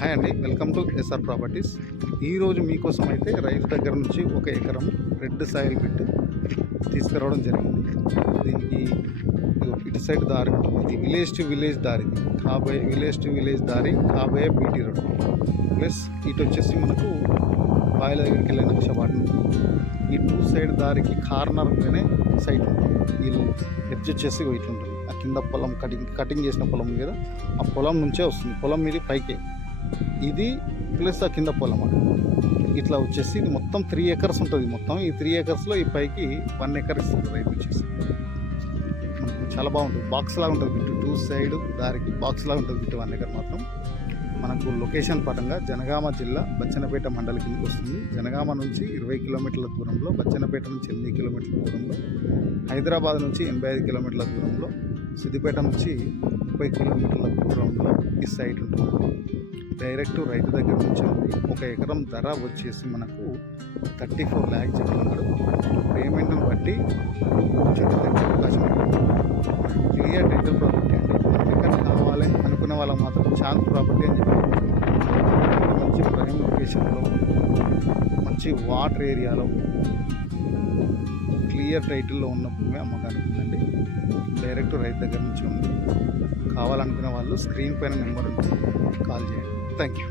Hi అండి, welcome to SR properties. ఈరోజు మీకోసం అయితే రైతు దగ్గర నుంచి 1 ఎకరం రెడ్ సాయిల్ బిట్ తీసుకురావడం జరిగింది. దీనికి ఇటు సైడ్ దారి ఉంటుంది. ఇది విలేజ్ టు విలేజ్ దారి, విలేజ్ దారి కాబోయే బీటీ రోడ్. ప్లస్ ఇటు వచ్చేసి మనకు బాయిల దగ్గరికి వెళ్ళిన షబాట్ ఉంటుంది. ఈ 2 సైడ్ దారికి కార్నర్ పైనే సైట్ ఉంటుంది. వీళ్ళు ఎడ్జ్ వచ్చేసి ఇట్లా ఉంటుంది. ఆ కింద పొలం కటింగ్ చేసిన పొలం కదా, ఆ పొలం నుంచే వస్తుంది. పొలం మీద పైకే ఇది ప్లస్ ఆ కింద పొలం ఇట్లా వచ్చేసి ఇది మొత్తం 3 ఎకర్స్ ఉంటుంది. మొత్తం ఈ 3 ఎకర్స్లో ఈ పైకి 1 ఎకర్ ఇస్తుంది రైతు వచ్చేసి. మనకు చాలా బాగుంటుంది, బాక్స్ లాగా ఉంటుంది బిట్టు. 2 సైడ్ దారికి బాక్స్ లాగా ఉంటుంది బిట్టు. 1 ఎకర్ మాత్రం మనకు లొకేషన్ పరంగా జనగామ జిల్లా బచ్చన్నపేట మండలి కిందకి వస్తుంది. జనగామ నుంచి 20 కిలోమీటర్ల దూరంలో, బచ్చన్నపేట నుంచి 8 కిలోమీటర్ల దూరంలో, హైదరాబాద్ నుంచి 85 కిలోమీటర్ల దూరంలో, సిద్దిపేట నుంచి 30 కిలోమీటర్ల దూరంలో ఈ సైట్ ఉంటుంది. డైరెక్ట్ రైతు దగ్గర నుంచి ఉంది. 1 ఎకరం ధర వచ్చేసి మనకు 34 lakhs చెప్తున్నాడు. పేమెంట్ని బట్టి కొంచెం తగ్గే అవకాశం ఉంటుంది. క్లియర్ టైటిల్ ప్రాపర్టీ అండి. 1 ఎకర్ కావాలి అనుకునే వాళ్ళకి మాత్రం ఛాన్స్ ప్రాపర్టీ అని చెప్పి మంచి ప్రైమ్ లొకేషన్లో, మంచి వాటర్ ఏరియాలో, క్లియర్ టైటిల్లో ఉన్న భూమి అమ్మకానికి ఉందండి. డైరెక్ట్ రైతు దగ్గర నుంచి ఉంది. కావాలనుకునే వాళ్ళు స్క్రీన్ పైన నెంబర్ ఉంటుంది, కాల్ చేయండి. Thank you.